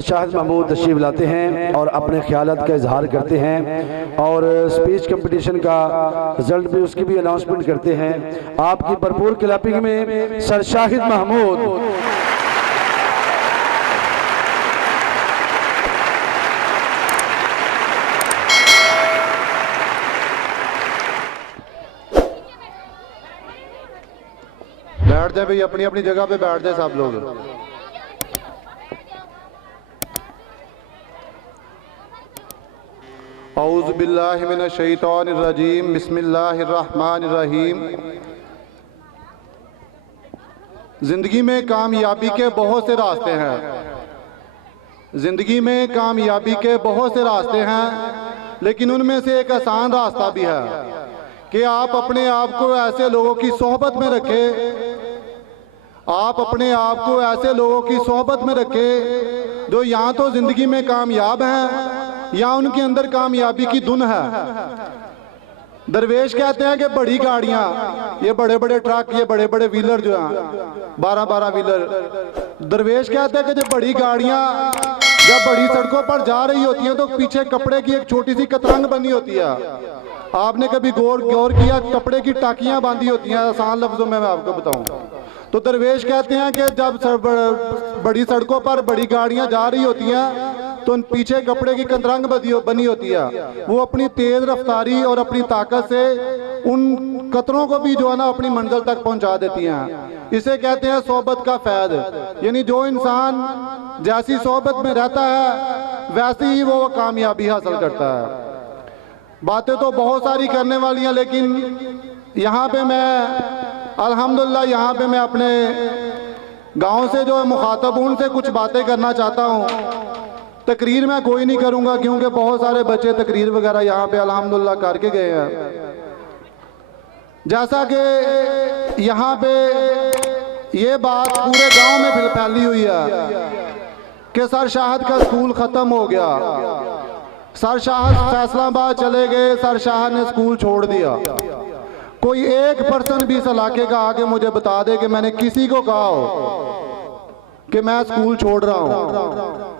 शाहिद महमूद तशरीफ लाते हैं और अपने ख्यालात का इजहार करते हैं और स्पीच कंपटीशन का रिजल्ट भी उसकी भी अनाउंसमेंट करते हैं। आपकी भरपूर क्लैपिंग में सर शाहिद महमूद। बैठ जाए भाई, अपनी अपनी जगह पे बैठ जाए सब लोग। औज़ु बिल्लाहि मिनश शैतानिर रजीम, बिस्मिल्लाहिर रहमानिर रहीम। जिंदगी में कामयाबी के बहुत से रास्ते हैं। जिंदगी में कामयाबी के बहुत से रास्ते हैं, लेकिन उनमें से एक आसान रास्ता भी है कि आप अपने आप को ऐसे लोगों की सोहबत में रखें, आप अपने आप को ऐसे लोगों की सोहबत में रखें जो यहाँ तो जिंदगी में कामयाब हैं या उनके अंदर कामयाबी की धुन है। दरवेश कहते हैं कि बड़ी गाड़ियां, ये बड़े बड़े ट्रक, ये बड़े बड़े व्हीलर जो हैं 12-12 व्हीलर, दरवेश कहते हैं कि जब बड़ी गाड़ियां जब बड़ी सड़कों पर जा रही होती हैं तो पीछे कपड़े की एक छोटी सी कतरंग बनी होती है। आपने कभी गौर किया? कपड़े की टाकियां बांधी होती हैं। आसान लफ्जों में मैं आपको बताऊं तो दरवेश कहते हैं कि जब बड़ी सड़कों पर बड़ी गाड़ियां जा रही होती हैं तो पीछे कपड़े की कतरंग बनी होती है। वो अपनी तेज रफ्तारी और अपनी ताकत से उन कतरों को भी जो है ना अपनी मंजिल तक पहुंचा देती हैं। इसे कहते हैं सोहबत का फैद। यानी जो इंसान जैसी सोहबत में रहता है वैसी ही वो कामयाबी हासिल करता है। बातें तो बहुत सारी करने वाली हैं, लेकिन यहाँ पे मैं अल्हम्दुलिल्लाह यहाँ पे मैं अपने गांव से जो है मुखातब हूं, उनसे कुछ बातें करना चाहता हूँ। तकरीर मैं कोई नहीं करूंगा क्योंकि बहुत सारे बच्चे तकरीर वगैरह यहाँ पे अल्हम्दुलिल्लाह करके गए हैं। जैसा कि यहाँ पे ये बात पूरे गांव में फैली हुई है कि सर शाहिद का स्कूल खत्म हो गया, सर शाहिद फैसलाबाद चले गए, सर शाहिद ने स्कूल छोड़ दिया। कोई एक पर्सन भी इस इलाके का आके मुझे बता दे कि मैंने किसी को कहा हो कि मैं स्कूल छोड़ रहा हूं।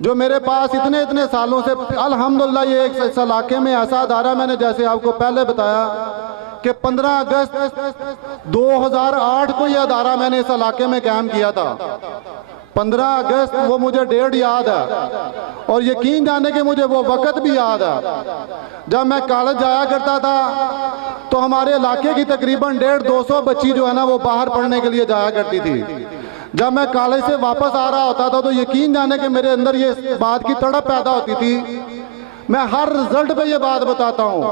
जो मेरे पास इतने सालों से अल्हम्दुलिल्लाह ये एक इस इलाके में ऐसा अदारा, मैंने जैसे आपको पहले बताया कि 15 अगस्त 2008 को ये अदारा मैंने इस इलाके में कायम किया था। 15 अगस्त वो मुझे डेट याद है और यकीन जाने के मुझे वो वक्त भी याद है। जब मैं कॉलेज जाया करता था तो हमारे इलाके की तकरीबन 150-200 बच्ची जो है ना वो बाहर पढ़ने के लिए जाया करती थी। जब मैं कॉलेज से वापस आ रहा होता था तो यकीन जाने के मेरे अंदर ये बात की तड़प पैदा होती थी। मैं हर रिजल्ट पे ये बात बताता हूँ,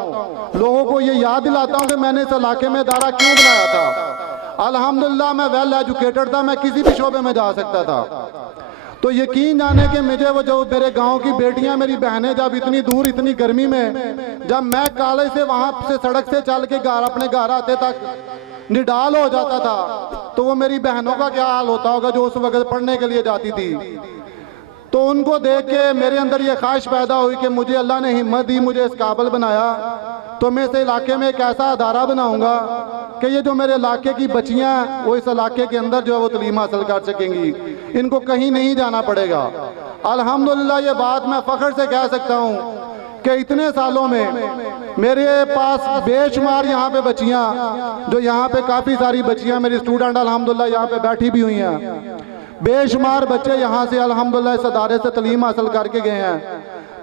लोगों को ये याद दिलाता हूँ कि मैंने इस इलाके में अदारा क्यों बनाया था। अल्हम्दुलिल्लाह मैं वेल एजुकेटेड था, मैं किसी भी शोबे में जा सकता था। तो यकीन जाने के मुझे वो जो मेरे गांव की बेटियां, मेरी बहनें जब इतनी दूर इतनी गर्मी में, जब मैं कॉलेज से वहां से सड़क से चल के अपने घर आते तक निडाल हो जाता था तो वो मेरी बहनों का क्या हाल होता होगा जो उस वक्त पढ़ने के लिए जाती थी। तो उनको देख के मेरे अंदर ये ख्वाहिश पैदा हुई कि मुझे अल्लाह ने हिम्मत दी, मुझे इस काबिल बनाया तो मैं इस इलाके में एक ऐसा अदारा बनाऊंगा कि ये जो मेरे इलाके की बच्चियां वो इस इलाके के अंदर जो है वो तालीम हासिल कर सकेंगी, इनको कहीं नहीं जाना पड़ेगा। अल्हम्दुलिल्लाह ये बात मैं फख्र से कह सकता हूँ कि इतने सालों में मेरे पास बेशुमार यहाँ पे बच्चियाँ, जो यहाँ पे काफ़ी सारी बच्चियाँ मेरी स्टूडेंट अल्हम्दुलिल्लाह यहाँ पे बैठी भी हुई हैं, बेशुमार बच्चे यहाँ से अल्हम्दुलिल्लाह इस अदारे से तालीम हासिल करके गए हैं।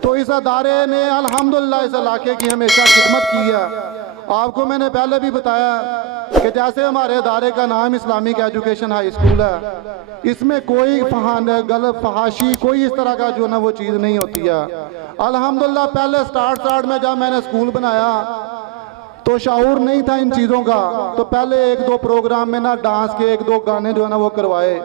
तो इस अदारे ने अल्हम्दुलिल्लाह इस इलाके की हमेशा खिदमत की है। आपको मैंने पहले भी बताया कि जैसे हमारे अदारे का नाम इस्लामिक एजुकेशन हाई स्कूल है, इसमें कोई गलत फहाशी कोई इस तरह का जो ना वो चीज़ नहीं होती है। अल्हम्दुलिल्लाह पहले स्टार्ट में जब मैंने स्कूल बनाया तो शाऊर नहीं था इन चीज़ों का, तो पहले 1-2 प्रोग्राम में ना डांस के 1-2 गाने जो है ना वो करवाए।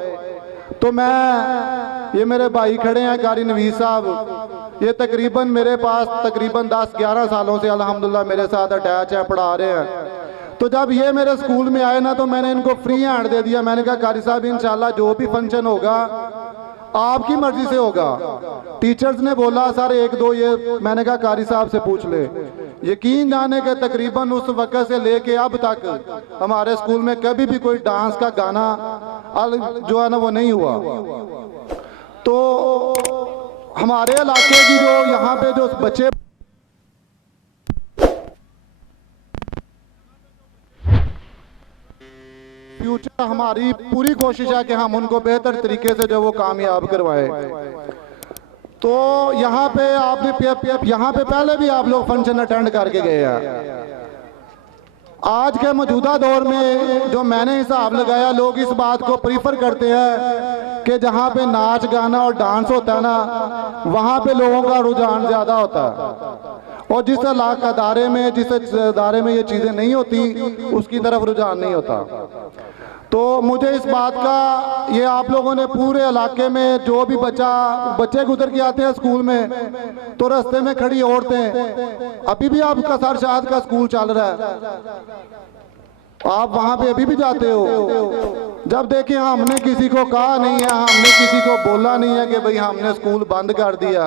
तो मैं, ये मेरे भाई खड़े हैं कारी नवीस साहब, ये तकरीबन मेरे पास तकरीबन 10-11 सालों से अल्हम्दुलिल्लाह मेरे साथ अटैच है, पढ़ा रहे हैं। तो जब ये मेरे स्कूल में आए ना तो मैंने इनको फ्री हैंड दे दिया। मैंने कहा कारी साहब इंशाल्लाह जो भी फंक्शन होगा आपकी मर्जी से होगा। टीचर्स ने बोला सर 1-2 ये, मैंने कहा कारी साहब से पूछ ले। यकीन जाने के तकरीबन उस वक्त से लेके अब तक हमारे स्कूल में कभी भी कोई डांस का गाना जो है ना वो नहीं हुआ। तो हमारे इलाके की जो यहाँ पे जो बच्चे फ्यूचर, हमारी पूरी कोशिश है कि हम उनको बेहतर तरीके से जो वो कामयाब करवाए। तो यहाँ पे आपने यहाँ पे पहले भी आप लोग फंक्शन अटेंड करके गए हैं। आज के मौजूदा दौर में जो मैंने हिसाब लगाया, लोग इस बात को प्रीफर करते हैं कि जहाँ पे नाच गाना और डांस होता है ना, वहाँ पे लोगों का रुझान ज़्यादा होता है, और जिस अदारे में ये चीज़ें नहीं होती उसकी तरफ रुझान नहीं होता। तो मुझे इस बात का, ये आप लोगों ने पूरे इलाके में जो भी बच्चे गुजर के आते हैं स्कूल में, तो रास्ते में खड़ी औरतें, अभी भी आपका सरशाद का स्कूल चल रहा है, आप वहाँ पे अभी भी जाते हो। जब देखिए हमने किसी को कहा नहीं है, हमने किसी को बोला नहीं है कि भाई हमने स्कूल बंद कर दिया,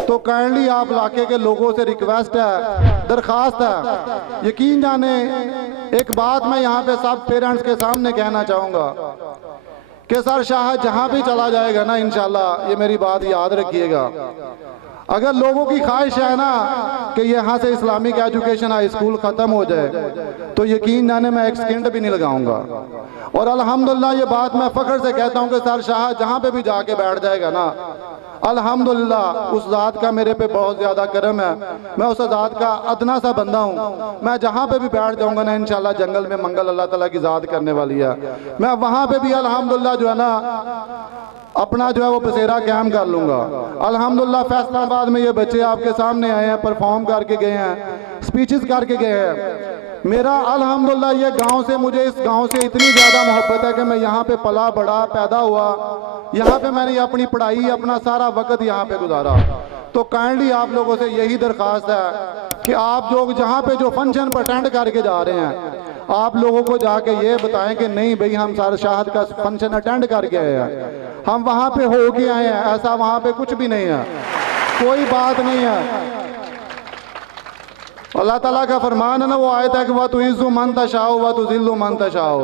तो काइंडली आप इलाके के लोगों से रिक्वेस्ट है, दरखास्त है, यकीन जाने एक बात मैं यहाँ पे सब पेरेंट्स के सामने कहना चाहूँगा कि सरशाह जहाँ भी चला जाएगा ना, इंशाल्लाह ये मेरी बात याद रखिएगा, अगर लोगों की ख्वाहिश है ना कि यहाँ से इस्लामिक एजुकेशन हाई स्कूल ख़त्म हो जाए, तो यकीन जाने मैं एक सेकंड भी नहीं लगाऊंगा। और अल्हम्दुलिल्लाह ये बात मैं फ़ख्र से कहता हूँ कि सरशाह जहाँ पे भी जाके बैठ जाएगा ना, अल्हम्दुलिल्लाह उस ज़ात का मेरे पे बहुत ज़्यादा करम है, मैं उस ज़ात का अदना सा बंदा हूँ। मैं जहाँ पे भी बैठ जाऊँगा ना, इंशाल्लाह जंगल में मंगल अल्लाह ताला की ज़ात करने वाली है। मैं वहाँ पे भी अल्हम्दुलिल्लाह जो है ना अपना जो है वो बसेरा कायम कर लूँगा। अल्हम्दुलिल्लाह फैसलाबाद में ये बच्चे आपके सामने आए हैं, परफॉर्म करके गए हैं, स्पीचेस करके गए हैं। मेरा अल्हम्दुलिल्लाह ये गांव से, मुझे इस गांव से इतनी ज़्यादा मोहब्बत है कि मैं यहाँ पे पला बड़ा पैदा हुआ, यहाँ पे मैंने अपनी पढ़ाई, अपना सारा वक्त यहाँ पे गुजारा। तो काइंडली आप लोगों से यही दरख्वास्त है कि आप लोग जहाँ पे जो फंक्शन पर अटेंड करके जा रहे हैं, आप लोगों को जाके ये बताएं कि नहीं भाई हम सरशाद का फंक्शन अटेंड करके आए हैं, हम वहाँ पे हो के आए हैं, ऐसा वहाँ पे कुछ भी नहीं है, कोई बात नहीं है। अल्लाह ताला का फरमान है ना, वो आयत है कि वह तुइज़्ज़ु मन तशाओ व तुज़िल्लु मन तशाओ।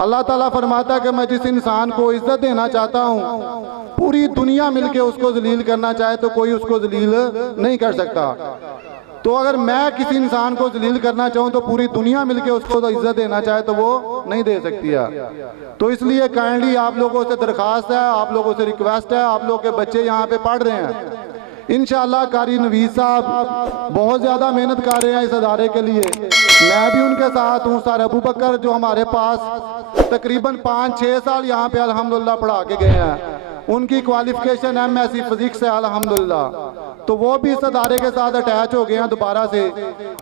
अल्लाह ताला फरमाता है कि मैं जिस इंसान को इज्जत देना चाहता हूँ, पूरी दुनिया मिलके उसको जलील करना चाहे तो कोई उसको जलील नहीं कर सकता। तो अगर मैं किसी इंसान को जलील करना चाहूँ तो पूरी दुनिया मिलके उसको तो इज्जत देना चाहे तो वो नहीं दे सकती है। तो इसलिए काइंडली आप लोगों से दरख्वास्त है, आप लोगों से रिक्वेस्ट है, आप लोग के बच्चे यहाँ पे पढ़ रहे हैं, इंशाल्लाह कारी नवीद साहब बहुत ज़्यादा मेहनत कर रहे हैं इस अदारे के लिए, मैं भी उनके साथ हूँ। सर अबू बकर जो हमारे पास तकरीबन 5-6 साल यहाँ पे अल्हम्दुलिल्लाह पढ़ा के गए हैं, उनकी क्वालिफिकेशन MSc फिजिक्स है अल्हम्दुलिल्लाह, तो वो भी इस अदारे के साथ अटैच हो गए हैं दोबारा से।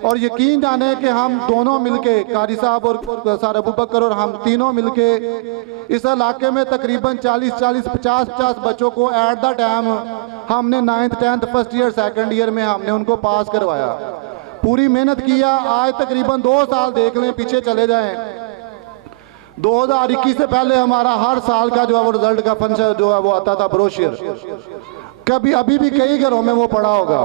और यकीन जाने कि हम दोनों मिलके, कारी साहब और सर अबू बकर और हम तीनों मिलके इस इलाके में तकरीबन 40-40, 50-50 बच्चों को एट द टाइम हमने 9th 10th first year second year में हमने उनको पास करवाया, पूरी मेहनत किया। आज तकरीबन 2 साल देख लें पीछे चले जाएं, 2021 से पहले हमारा हर साल का जो है वो रिजल्ट का फंक्शन जो है वो आता था, ब्रोशियर, कभी अभी भी कई घरों में वो पड़ा होगा,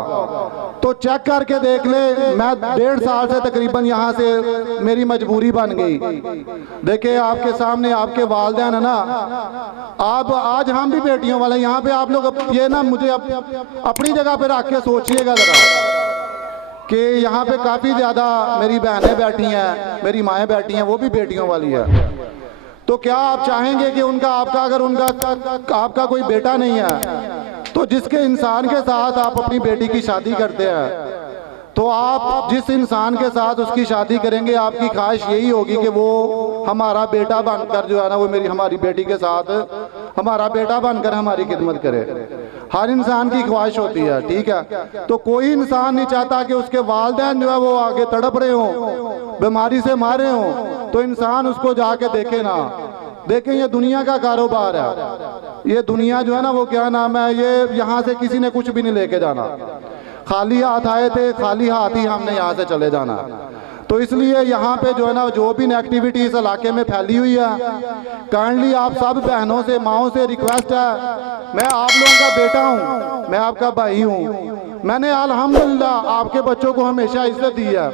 तो चेक करके देख ले। मैं 1.5 साल से तकरीबन यहाँ से मेरी मजबूरी बन गई। देखिए आपके सामने आपके वालिदैन है ना, आप आज हम भी बेटियों वाले यहाँ पे, आप लोग ये ना मुझे अपनी जगह पे रख के सोचिएगा जरा कि यहाँ पे काफ़ी ज़्यादा मेरी बहनें बैठी हैं, मेरी माएँ बैठी हैं, वो भी बेटियों वाली है। तो क्या आप चाहेंगे कि उनका आपका अगर उनका आपका कोई बेटा नहीं है तो जिसके इंसान के साथ आप अपनी बेटी की शादी करते हैं, तो आप जिस इंसान के साथ उसकी शादी करेंगे आपकी ख्वाहिश यही होगी कि वो हमारा बेटा बनकर जो है ना वो हमारी बेटी के साथ हमारा बेटा बनकर हमारी खिदमत करे। हर इंसान की ख्वाहिश होती है, ठीक है। तो कोई इंसान नहीं चाहता कि उसके वालिदैन जो है वो आगे तड़प रहे हों, बीमारी से मारे हों, तो इंसान उसको जाके देखे ना। देखें ये दुनिया का कारोबार है, ये दुनिया जो है ना वो क्या नाम है, ये यहाँ से किसी ने कुछ भी नहीं लेके जाना, खाली हाथ आए थे, खाली हाथ ही हमने यहाँ से चले जाना। तो इसलिए यहाँ पे जो है ना जो भी नेगेटिविटी इस इलाके में फैली हुई है, काइंडली आप सब बहनों से, माओं से रिक्वेस्ट है, मैं आप लोगों का बेटा हूँ, मैं आपका भाई हूँ, मैंने अल्हम्दुलिल्लाह आपके बच्चों को हमेशा इज्जत दी है।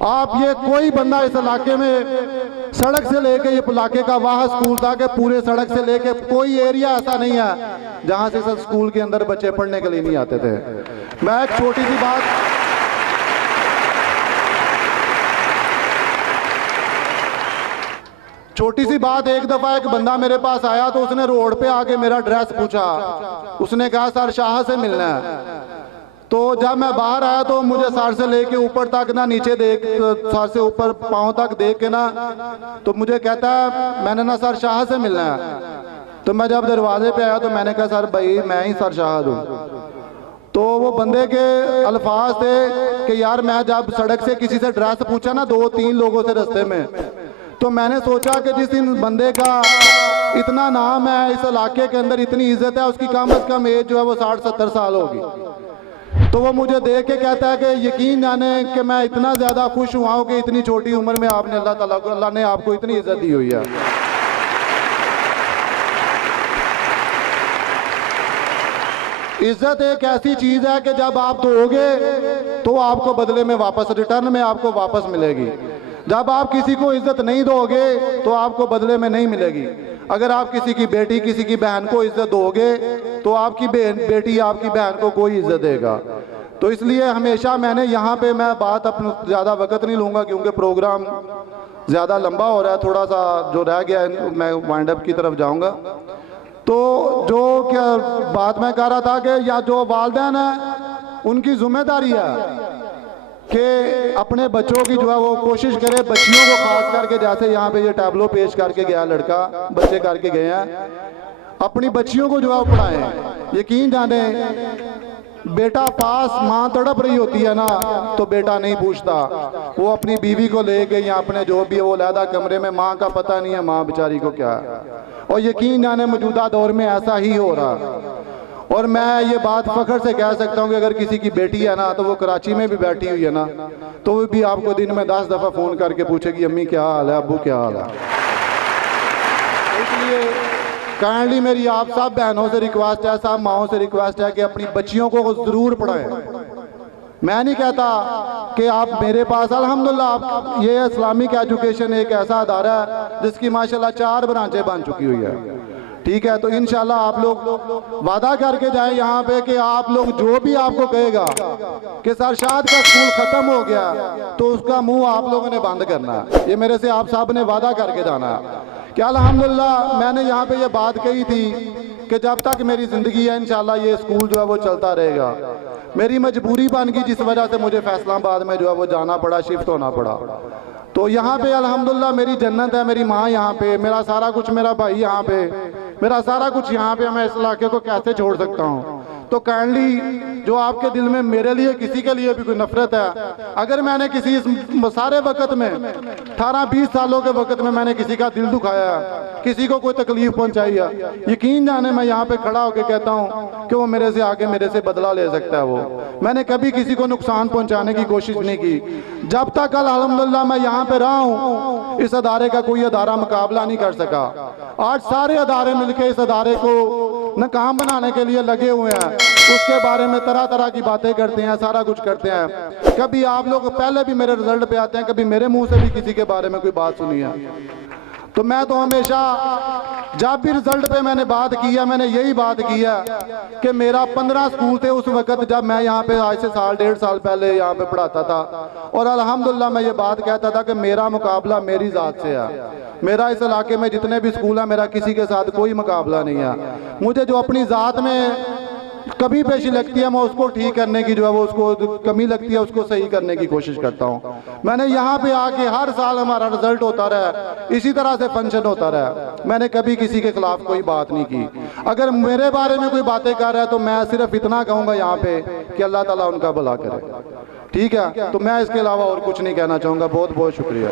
आप ये कोई बंदा इस इलाके में सड़क से लेके ये इलाके का वाह स्कूल था कि पूरे सड़क से लेके कोई एरिया ऐसा नहीं है जहां से सब स्कूल के अंदर बच्चे पढ़ने के लिए नहीं आते थे। मैं एक छोटी सी बात, एक दफा एक बंदा मेरे पास आया तो उसने रोड पे आके मेरा एड्रेस पूछा। उसने कहा सर शाह से मिलना है। तो जब मैं बाहर आया तो मुझे सर से लेके ऊपर तक ना नीचे देख, सर से ऊपर पांव तक देख के ना, तो मुझे कहता है मैंने ना सर शाह से मिलना है। तो मैं जब दरवाजे पे आया तो मैंने कहा सर भाई मैं ही सर शाह हूँ। तो वो बंदे के अल्फाज थे कि यार मैं जब सड़क से किसी से एड्रेस पूछा ना 2-3 लोगों से रास्ते में, तो मैंने सोचा कि जिस इन बंदे का इतना नाम है इस इलाके के अंदर, इतनी इज्जत है, उसकी कम से कम एज जो है वो 60-70 साल होगी। तो वो मुझे देख के कहता है कि यकीन जाने कि मैं इतना ज़्यादा खुश हुआ हूँ कि इतनी छोटी उम्र में आपने अल्लाह ने आपको इतनी इज्जत दी हुई है। इज्जत एक ऐसी चीज़ है कि जब आप दोगे तो आपको बदले में वापस, रिटर्न में आपको वापस मिलेगी। जब आप किसी को इज्जत नहीं दोगे तो आपको बदले में नहीं मिलेगी। अगर आप किसी की बेटी, किसी की बहन को इज्जत दोगे तो आपकी बेटी, आपकी बहन को कोई इज्जत देगा। तो इसलिए हमेशा मैंने यहाँ पे, मैं बात अपना ज़्यादा वक्त नहीं लूँगा क्योंकि प्रोग्राम ज़्यादा लंबा हो रहा है, थोड़ा सा जो रह गया है मैं वाइंड अप की तरफ जाऊँगा। तो जो क्या बात मैं कह रहा था कि या जो वालिदैन है उनकी जिम्मेदारी है कि अपने बच्चों की जो है वो कोशिश करे, बच्चियों को खास करके, जैसे यहाँ पे ये टैबलो पेश करके गया लड़का, बच्चे करके गए हैं, अपनी बच्चियों को जो है वो पढ़ाएं। यकीन जाने बेटा पास माँ तड़प रही होती है ना तो बेटा नहीं पूछता, वो अपनी बीवी को लेके या अपने जो भी है वो अलहदा कमरे में, माँ का पता नहीं है माँ बेचारी को क्या है। और यकीन जाने मौजूदा दौर में ऐसा ही हो रहा। और मैं ये बात फख्र से कह सकता हूँ कि अगर किसी की बेटी है ना तो वो कराची में भी बैठी हुई है ना तो वो भी आपको दिन में 10 दफ़ा फ़ोन करके पूछेगी अम्मी क्या हाल है, अब्बू क्या हाल है। इसलिए काइंडली मेरी आप सब बहनों से रिक्वेस्ट है, सब माओं से रिक्वेस्ट है कि अपनी बच्चियों को ज़रूर पढ़ाएं। मैं नहीं कहता कि आप मेरे पास अल्हम्दुलिल्लाह आप ये इस्लामिक एजुकेशन एक ऐसा अदारा है जिसकी माशाल्लाह 4 ब्रांचें बन चुकी हुई है, ठीक है। तो इंशाल्लाह आप लोग वादा करके जाएं यहाँ पे कि आप लोग जो भी आपको कहेगा कि सरशाद का स्कूल खत्म हो गया तो उसका मुंह आप लोगों ने बंद करना है। ये मेरे से आप सब ने वादा करके जाना है कि अल्हम्दुलिल्लाह मैंने यहाँ पे ये बात कही थी कि जब तक मेरी ज़िंदगी है इंशाल्लाह ये स्कूल जो है वो चलता रहेगा। मेरी मजबूरी बन गई जिस वजह से मुझे फैसलाबाद में जो है वो जाना पड़ा, शिफ्ट होना पड़ा। तो यहाँ पे अल्हम्दुलिल्लाह मेरी जन्नत है, मेरी माँ यहाँ पे, मेरा सारा कुछ, मेरा भाई यहाँ पे, मेरा सारा कुछ यहाँ पे। मैं इस इलाके को कैसे छोड़ सकता हूँ। तो काइंडली जो आपके दिल में मेरे लिए किसी के लिए भी कोई नफरत है, अगर मैंने किसी इस सारे वक्त में 18-20 सालों के वक्त में मैंने किसी का दिल दुखाया, किसी को कोई तकलीफ पहुंचाई है, यकीन जाने मैं यहाँ पे खड़ा होकर कहता हूँ कि वो मेरे से आके मेरे से बदला ले सकता है। वो मैंने कभी किसी को नुकसान पहुंचाने की कोशिश नहीं की। जब तक अल्हम्दुलिल्लाह मैं यहाँ पे रहा हूँ इस अदारे का कोई अदारा मुकाबला नहीं कर सका। आज सारे अदारे मिलकर इस अदारे को नाकाम बनाने के लिए लगे हुए हैं, उसके बारे में तरह तरह की बातें करते हैं, सारा कुछ करते हैं। कभी आप लोग पहले भी मेरे रिजल्ट पे आते हैं, कभी मेरे मुंह से भी किसी के बारे में कोई बात सुनी है। तो मैं तो हमेशा जब भी रिजल्ट पे मैंने बात की है, मैंने यही बात की है कि मेरा 15 स्कूल थे उस वक्त जब मैं यहाँ पे आज से 1.5 साल पहले यहाँ पे पढ़ाता था। और अल्हम्दुलिल्लाह मैं ये बात कहता था कि मेरा मुकाबला मेरी ज़ात से है। मेरा इस इलाके में जितने भी स्कूल हैं, मेरा किसी के साथ कोई मुकाबला नहीं है। मुझे जो अपनी ज़ात में कभी पेशी लगती है मैं उसको ठीक करने की जो है वो उसको कमी लगती है उसको सही करने की कोशिश करता हूँ। मैंने यहाँ पे आके हर साल हमारा रिजल्ट होता रहा, इसी तरह से फंक्शन होता रहा, मैंने कभी किसी के खिलाफ कोई बात नहीं की। अगर मेरे बारे में कोई बातें कर रहा है तो मैं सिर्फ इतना कहूँगा यहाँ पे कि अल्लाह ताला उनका भला करे, ठीक है। तो मैं इसके अलावा और कुछ नहीं कहना चाहूँगा। बहुत बहुत शुक्रिया।